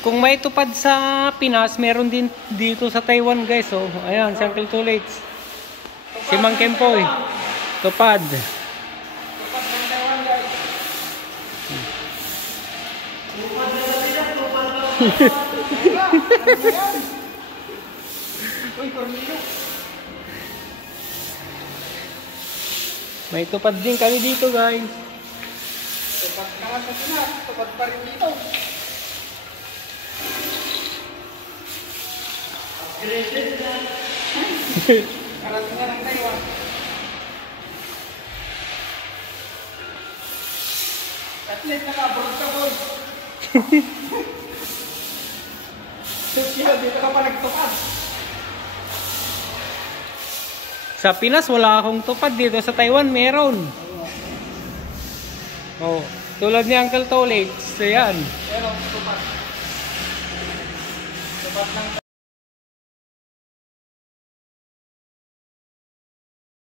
Kung may tupad sa Pinas, meron din dito sa Taiwan, guys. Oh, ayan, si Uncle Tulates. Si Mang Kempoy. Tupad. Tupad ng Taiwan, guys. Tupad na Pinas, tupad na Taiwan. Uy, Cornelio. May tupad din kami dito, guys. Tupad na nga sa Pinas, tupad pa rin dito. Karating nga ng Taiwan. At least naka-abroad ka, boy. Dito ka pa nagtupad. Sa Pinas, wala akong tupad. Dito sa Taiwan, meron. Oh, tulad ni Uncle Tulates. Ayan. Pero tupad. Tupad ng